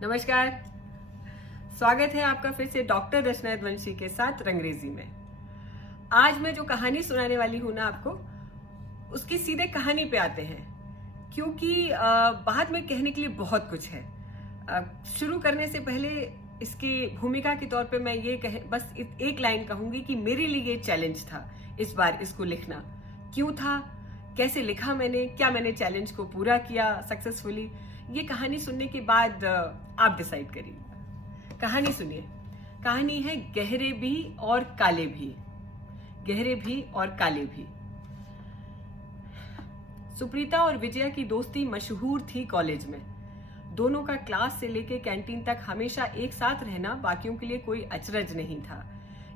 नमस्कार। स्वागत है आपका फिर से डॉक्टर रचना यदुवंशी के साथ रंगरेजी में। आज मैं जो कहानी सुनाने वाली हूं ना आपको, उसकी सीधे कहानी पे आते हैं, क्योंकि बाद में कहने के लिए बहुत कुछ है। शुरू करने से पहले इसकी भूमिका के तौर पे मैं ये बस एक लाइन कहूंगी कि मेरे लिए ये चैलेंज था इस बार इसको लिखना। क्यों था, कैसे लिखा मैंने, क्या मैंने चैलेंज को पूरा किया सक्सेसफुली, ये कहानी सुनने के बाद आप डिसाइड करिए। कहानी सुनिए। कहानी है गहरे भी और काले भी। गहरे भी और काले भी। सुप्रीता और विजया की दोस्ती मशहूर थी कॉलेज में। दोनों का क्लास से लेके कैंटीन तक हमेशा एक साथ रहना बाकियों के लिए कोई अचरज नहीं था,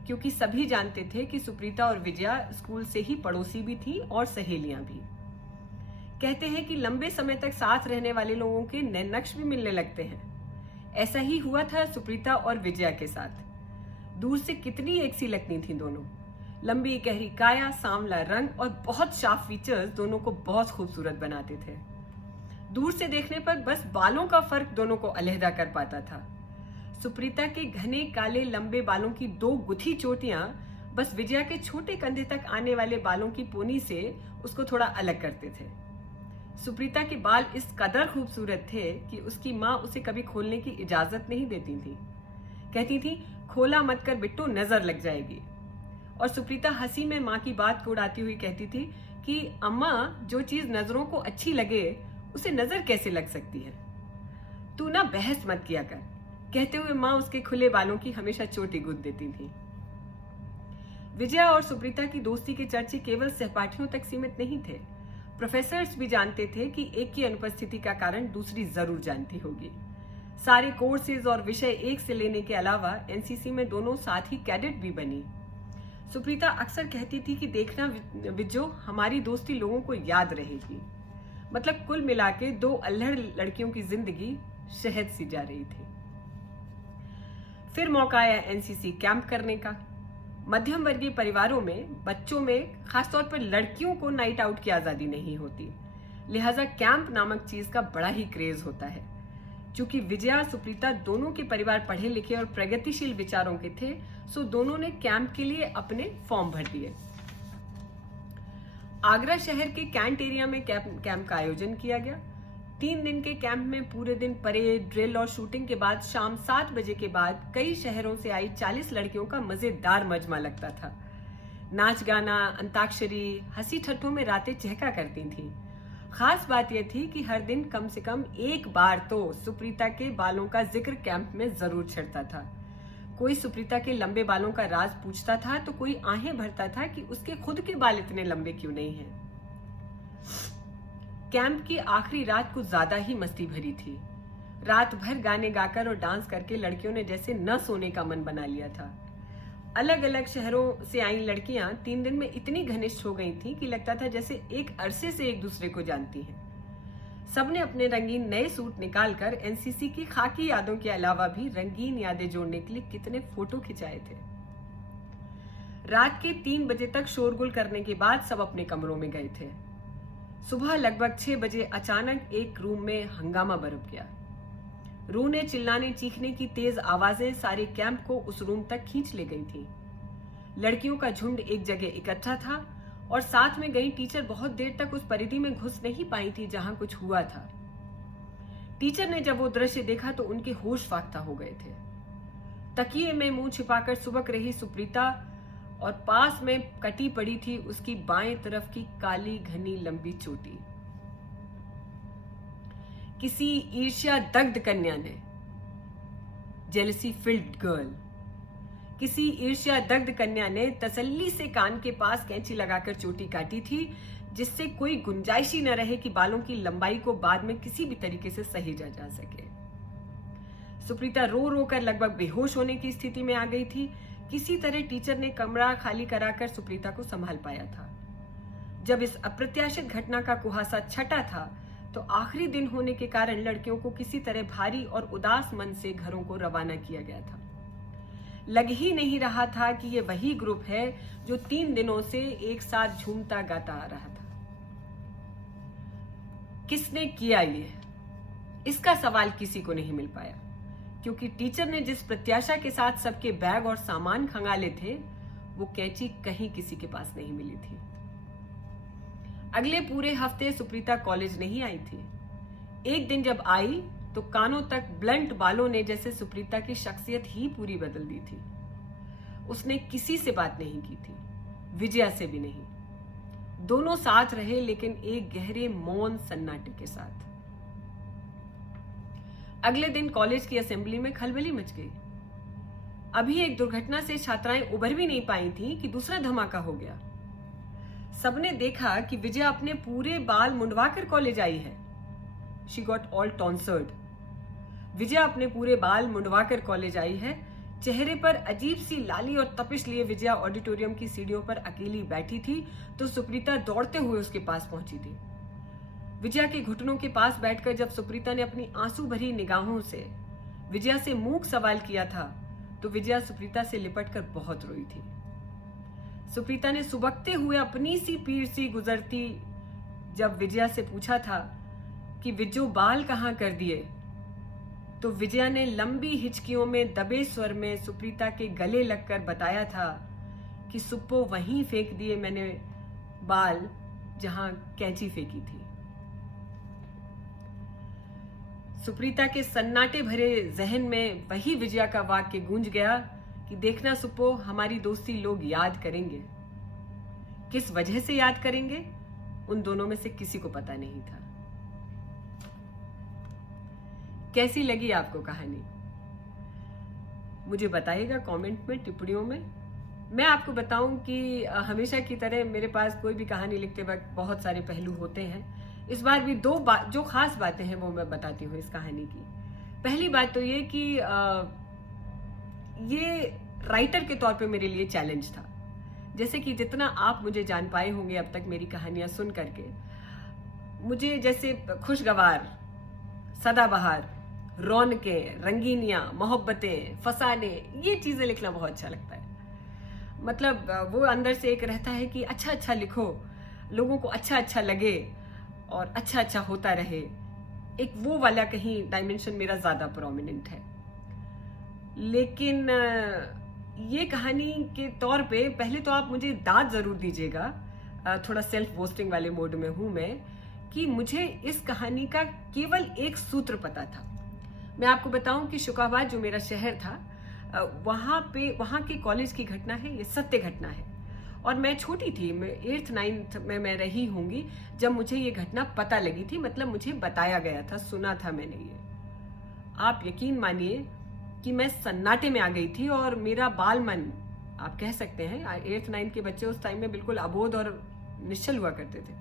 क्योंकि सभी जानते थे कि सुप्रीता और विजया स्कूल से ही पड़ोसी भी थी और सहेलियां भी। कहते हैं कि लंबे समय तक साथ रहने वाले लोगों के नए नक्श भी मिलने लगते हैं। ऐसा ही हुआ था सुप्रीता और विजया के साथ। दूर से कितनी एक सी लगती थी दोनों। लंबी गहरी काया, सांवला रंग और बहुत शार्प फीचर्स दोनों को बहुत खूबसूरत बनाते थे। दूर से देखने पर बस बालों का फर्क दोनों को अलहदा कर पाता था। सुप्रीता के घने काले लंबे बालों की दो गुथी चोटियां बस विजया के छोटे कंधे तक आने वाले बालों की पोनी से उसको थोड़ा अलग करते थे। सुप्रीता के बाल इस कदर खूबसूरत थे कि उसकी माँ उसे कभी खोलने की इजाजत नहीं देती थी। कहती थी, खोला मत कर बिट्टू, नजर लग जाएगी। और सुप्रीता हंसी में माँ की बात को उड़ाती हुई कहती थी कि अम्मा, जो चीज नजरों को अच्छी लगे उसे नजर कैसे लग सकती है, तू ना बहस मत किया कर। कहते हुए माँ उसके खुले बालों की हमेशा चोटी गूंथ देती थी। विजया और सुप्रीता की दोस्ती के चर्चे केवल सहपाठियों तक सीमित नहीं थे। प्रोफेसर्स भी जानते थे कि एक की अनुपस्थिति का कारण दूसरी जरूर जानती होगी। सारे कोर्सेज और विषय एक से लेने के अलावा एनसीसी में दोनों साथ ही कैडेट भी बनी। सुप्रीता अक्सर कहती थी कि देखना विजो, हमारी दोस्ती लोगों को याद रहेगी। मतलब कुल मिला के दो अल्हड़ लड़कियों की जिंदगी शहद सी जा रही थी। फिर मौका आया एनसीसी कैंप करने का। मध्यम वर्गीय परिवारों में बच्चों में खासतौर पर लड़कियों को नाइट आउट की आजादी नहीं होती, लिहाजा कैंप नामक चीज का बड़ा ही क्रेज होता है। चूंकि विजया सुप्रीता दोनों के परिवार पढ़े लिखे और प्रगतिशील विचारों के थे, सो दोनों ने कैंप के लिए अपने फॉर्म भर दिए। आगरा शहर के कैंट एरिया में कैंप का आयोजन किया गया। 3 दिन के कैंप में पूरे दिन परेड, ड्रिल और शूटिंग के बाद शाम 7 बजे के बाद कई शहरों से आई 40 लड़कियों का मजेदार मजमा लगता था। नाच गाना, अंताक्षरी, हंसी ठट्ठों में रातें चहका करती थीं। खास बात यह थी कि हर दिन कम से कम एक बार तो सुप्रीता के बालों का जिक्र कैंप में जरूर छिड़ता था। कोई सुप्रीता के लंबे बालों का राज पूछता था तो कोई आहें भरता था कि उसके खुद के बाल इतने लंबे क्यों नहीं हैं। कैंप की आखिरी रात कुछ ज्यादा ही मस्ती भरी थी। रात भर गाने गाकर और डांस करके लड़कियों ने जैसे न सोने का मन बना लिया था। अलग अलग शहरों से आई लड़कियां 3 दिन में इतनी घनिष्ठ हो गई थीं कि लगता था जैसे एक अरसे से एक दूसरे को जानती हैं। सबने अपने रंगीन नए सूट निकालकर एनसीसी की खाकी यादों के अलावा भी रंगीन यादें जोड़ने के लिए कितने फोटो खिंचाए थे। रात के 3 बजे तक शोरगुल करने के बाद सब अपने कमरों में गए थे। सुबह लगभग 6 बजे अचानक एक रूम में हंगामा बरप गया। रोने, चिल्लाने, चीखने की तेज आवाजें सारे कैंप को उस रूम तक खींच ले गई थी। लड़कियों का झुंड एक जगह इकट्ठा था और साथ में गई टीचर बहुत देर तक उस परिधि में घुस नहीं पाई थी जहां कुछ हुआ था। टीचर ने जब वो दृश्य देखा तो उनके होश फाख्ता हो गए थे। तकिए में मुंह छिपाकर सुबक रही सुप्रीता और पास में कटी पड़ी थी उसकी बाएं तरफ की काली घनी लंबी चोटी। किसी ईर्ष्या दग्ध कन्या ने, जेलसी फिल्ड गर्ल, किसी ईर्ष्या दग्ध कन्या ने तसल्ली से कान के पास कैंची लगाकर चोटी काटी थी, जिससे कोई गुंजाइश ही न रहे कि बालों की लंबाई को बाद में किसी भी तरीके से सहेजा जा सके। सुप्रीता रो रो कर लगभग बेहोश होने की स्थिति में आ गई थी। किसी तरह टीचर ने कमरा खाली कराकर सुप्रीता को संभाल पाया था। जब इस अप्रत्याशित घटना का कुहासा छटा था तो आखिरी दिन होने के कारण लड़कियों को किसी तरह भारी और उदास मन से घरों को रवाना किया गया था। लग ही नहीं रहा था कि ये वही ग्रुप है जो 3 दिनों से एक साथ झूमता गाता आ रहा था। किसने किया ये, इसका सवाल किसी को नहीं मिल पाया। क्योंकि टीचर ने जिस प्रत्याशा के साथ सबके बैग और सामान खंगाले थे, वो कैंची कहीं किसी के पास नहीं मिली थी। अगले पूरे हफ्ते सुप्रीता कॉलेज नहीं आई थी। एक दिन जब आई तो कानों तक ब्लंट बालों ने जैसे सुप्रीता की शख्सियत ही पूरी बदल दी थी। उसने किसी से बात नहीं की थी, विजया से भी नहीं। दोनों साथ रहे, लेकिन एक गहरे मौन सन्नाटे के साथ। अगले दिन कॉलेज की असेंबली में खलबली मच गई। अभी एक दुर्घटना से छात्राएं उबर भी नहीं पाई थी कि दूसरा धमाका हो गया। सबने देखा कि विजया अपने पूरे बाल मुंडवाकर कॉलेज आई है। She got all tonsured. Vijaya अपने पूरे बाल मुंडवाकर कॉलेज आई है। चेहरे पर अजीब सी लाली और तपिश लिए विजया ऑडिटोरियम की सीढ़ियों पर अकेली बैठी थी तो सुप्रीता दौड़ते हुए उसके पास पहुंची थी। विजया के घुटनों के पास बैठकर जब सुप्रीता ने अपनी आंसू भरी निगाहों से विजया से मूक सवाल किया था तो विजया सुप्रीता से लिपटकर बहुत रोई थी। सुप्रीता ने सुबकते हुए अपनी सी पीर सी गुजरती जब विजया से पूछा था कि विजो बाल कहां कर दिए, तो विजया ने लंबी हिचकियों में दबे स्वर में सुप्रीता के गले लगकर बताया था कि सुप्पो वहीं फेंक दिए मैंने बाल जहां कैंची फेंकी थी। सुप्रीता के सन्नाटे भरे जहन में वही विजया का वाक्य गूंज गया कि देखना सुप्पो, हमारी दोस्ती लोग याद करेंगे। किस वजह से याद करेंगे, उन दोनों में से किसी को पता नहीं था। कैसी लगी आपको कहानी? मुझे बताइएगा कमेंट में, टिप्पणियों में। मैं आपको बताऊं कि हमेशा की तरह मेरे पास कोई भी कहानी लिखते वक्त बहुत सारे पहलू होते हैं। इस बार भी जो खास बातें हैं वो मैं बताती हूँ इस कहानी की। पहली बात तो ये कि ये राइटर के तौर पे मेरे लिए चैलेंज था। जैसे कि जितना आप मुझे जान पाए होंगे अब तक मेरी कहानियां सुन करके, मुझे जैसे खुशगवार, सदाबहार, रौनकें, रंगीनियां, मोहब्बतें, फसाने, ये चीजें लिखना बहुत अच्छा लगता है। मतलब वो अंदर से एक रहता है कि अच्छा अच्छा लिखो, लोगों को अच्छा अच्छा लगे और अच्छा अच्छा होता रहे। एक वो वाला कहीं डायमेंशन मेरा ज्यादा प्रोमिनेंट है। लेकिन ये कहानी के तौर पे पहले तो आप मुझे दाद जरूर दीजिएगा, थोड़ा सेल्फ बोस्टिंग वाले मोड में हूं मैं, कि मुझे इस कहानी का केवल एक सूत्र पता था। मैं आपको बताऊं कि शुकाबाद जो मेरा शहर था, वहां के कॉलेज की घटना है, ये सत्य घटना है। और मैं छोटी थी, मैं 8th 9th में मैं रही होंगी जब मुझे ये घटना पता लगी थी। मतलब मुझे बताया गया था, सुना था मैंने ये। आप यकीन मानिए कि मैं सन्नाटे में आ गई थी और मेरा बाल मन, आप कह सकते हैं 8th 9th के बच्चे उस टाइम में बिल्कुल अबोध और निश्चल हुआ करते थे।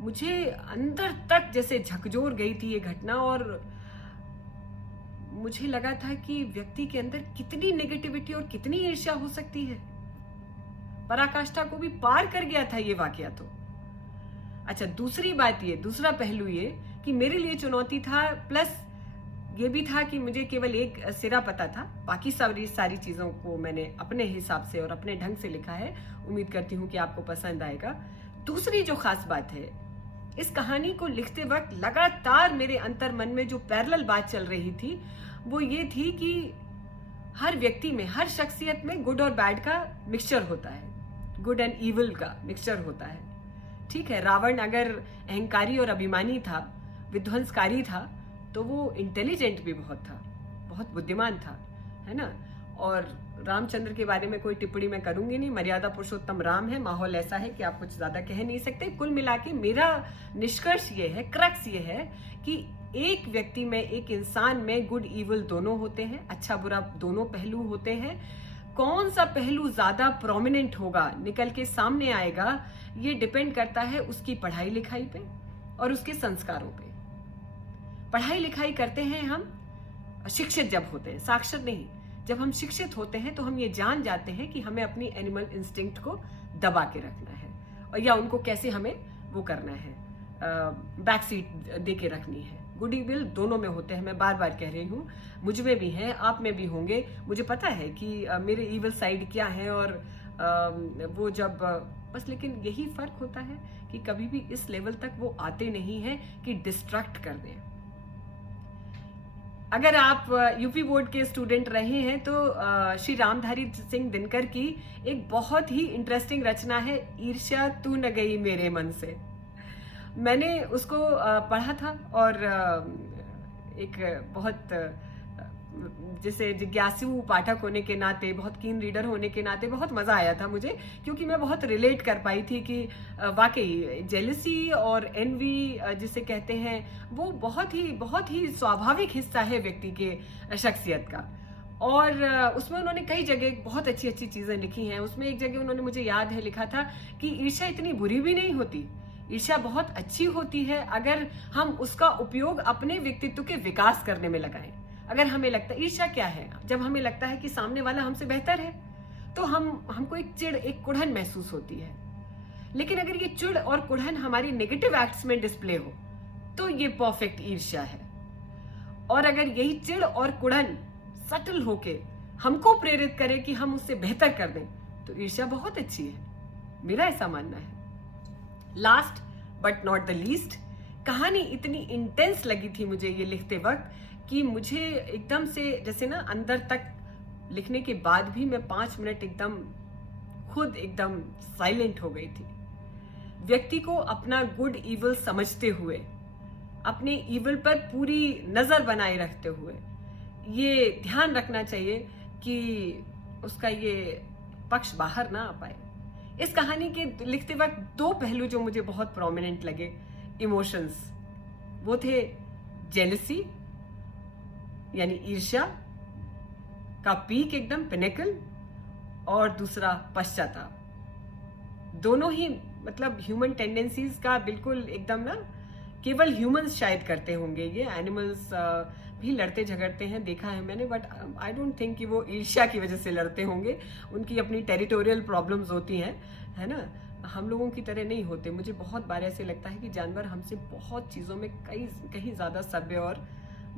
मुझे अंदर तक जैसे झकझोर गई थी ये घटना और मुझे लगा था कि व्यक्ति के अंदर कितनी नेगेटिविटी और कितनी ईर्ष्या हो सकती है। पराकाष्ठा को भी पार कर गया था ये वाकया तो। अच्छा, दूसरी बात ये, दूसरा पहलू ये कि मेरे लिए चुनौती था, प्लस ये भी था कि मुझे केवल एक सिरा पता था, बाकी सारी चीजों को मैंने अपने हिसाब से और अपने ढंग से लिखा है। उम्मीद करती हूँ कि आपको पसंद आएगा। दूसरी जो खास बात है, इस कहानी को लिखते वक्त लगातार मेरे अंतर मन में जो पैरेलल बात चल रही थी वो ये थी कि हर व्यक्ति में, हर शख्सियत में गुड और बैड का मिक्सचर होता है, गुड एंड इविल का मिक्सचर होता है। ठीक है, रावण अगर अहंकारी और अभिमानी था, विध्वंसकारी था, तो वो इंटेलिजेंट भी बहुत था, बहुत बुद्धिमान था, है ना। और रामचंद्र के बारे में कोई टिप्पणी मैं करूंगी नहीं, मर्यादा पुरुषोत्तम राम है, माहौल ऐसा है कि आप कुछ ज्यादा कह नहीं सकते। कुल मिला के मेरा निष्कर्ष ये है, क्रक्स ये है कि एक व्यक्ति में, एक इंसान में गुड इविल दोनों होते हैं, अच्छा बुरा दोनों पहलू होते हैं। कौन सा पहलू ज्यादा प्रोमिनेंट होगा, निकल के सामने आएगा, ये डिपेंड करता है उसकी पढ़ाई लिखाई पे और उसके संस्कारों पे। पढ़ाई लिखाई करते हैं हम शिक्षित जब होते हैं, साक्षर नहीं। जब हम शिक्षित होते हैं तो हम ये जान जाते हैं कि हमें अपनी एनिमल इंस्टिंक्ट को दबा के रखना है और या उनको कैसे हमें वो करना है, बैक सीट दे के रखनी है। गुड इविल दोनों में होते हैं, मैं बार बार कह रही हूँ, मुझ में भी हैं, आप में भी होंगे। मुझे पता है कि मेरे इविल साइड क्या है और वो जब बस, लेकिन यही फर्क होता है कि कभी भी इस लेवल तक वो आते नहीं हैं कि डिस्ट्रैक्ट कर दें। अगर आप यूपी बोर्ड के स्टूडेंट रहे हैं तो श्री रामधारी सिंह दिनकर की एक बहुत ही इंटरेस्टिंग रचना है, ईर्ष्या तू न गई मेरे मन से। मैंने उसको पढ़ा था और एक बहुत जैसे जिज्ञासु पाठक होने के नाते, बहुत कीन रीडर होने के नाते बहुत मजा आया था मुझे, क्योंकि मैं बहुत रिलेट कर पाई थी कि वाकई जेलसी और एनवी जिसे कहते हैं वो बहुत ही स्वाभाविक हिस्सा है व्यक्ति के शख्सियत का। और उसमें उन्होंने कई जगह बहुत अच्छी अच्छी चीजें लिखी हैं। उसमें एक जगह उन्होंने, मुझे याद है, लिखा था कि ईर्ष्या इतनी बुरी भी नहीं होती, ईर्ष्या बहुत अच्छी होती है अगर हम उसका उपयोग अपने व्यक्तित्व के विकास करने में लगाएं। अगर हमें लगता है, ईर्ष्या क्या है, जब हमें लगता है कि सामने वाला हमसे बेहतर है तो हमको एक चिढ़, एक कुढ़न महसूस होती है। लेकिन अगर ये चिढ़ और कुढ़न हमारी नेगेटिव एक्ट्स में डिस्प्ले हो तो ये परफेक्ट ईर्ष्या है। और अगर यही चिढ़ और कुढ़न सटल होके हमको प्रेरित करे कि हम उससे बेहतर कर दें तो ईर्ष्या बहुत अच्छी है, मेरा ऐसा मानना है। Last but not the least, कहानी इतनी इंटेंस लगी थी मुझे ये लिखते वक्त कि मुझे एकदम से, जैसे ना, अंदर तक लिखने के बाद भी मैं 5 मिनट एकदम साइलेंट हो गई थी। व्यक्ति को अपना गुड इविल समझते हुए, अपने इविल पर पूरी नजर बनाए रखते हुए ये ध्यान रखना चाहिए कि उसका ये पक्ष बाहर ना आ पाए। इस कहानी के लिखते वक्त 2 पहलू जो मुझे बहुत प्रोमिनेंट लगे इमोशंस, वो थे जेलसी यानी ईर्ष्या का पीक, एकदम पिनेकल, और दूसरा पश्चाताप। दोनों ही मतलब ह्यूमन टेंडेंसीज का बिल्कुल एकदम ना, केवल ह्यूमंस शायद करते होंगे, ये एनिमल्स भी लड़ते झगड़ते हैं, देखा है मैंने, बट आई डोंट थिंक कि वो ईर्ष्या की वजह से लड़ते होंगे। उनकी अपनी टेरिटोरियल प्रॉब्लम्स होती हैं, है ना, हम लोगों की तरह नहीं होते। मुझे बहुत बार ऐसे लगता है कि जानवर हमसे बहुत चीज़ों में कहीं ज़्यादा सभ्य और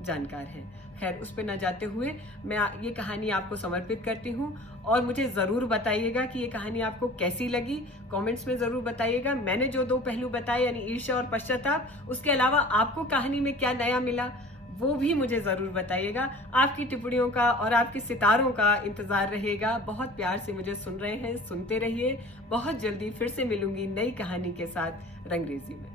जानकार हैं। खैर, उस पर न जाते हुए मैं ये कहानी आपको समर्पित करती हूँ, और मुझे ज़रूर बताइएगा कि ये कहानी आपको कैसी लगी, कमेंट्स में ज़रूर बताइएगा। मैंने जो 2 पहलू बताए यानी ईर्ष्या और पश्चाताप, उसके अलावा आपको कहानी में क्या नया मिला वो भी मुझे ज़रूर बताइएगा। आपकी टिप्पणियों का और आपके सितारों का इंतज़ार रहेगा। बहुत प्यार से मुझे सुन रहे हैं, सुनते रहिए। बहुत जल्दी फिर से मिलूंगी नई कहानी के साथ रंगरेजी में।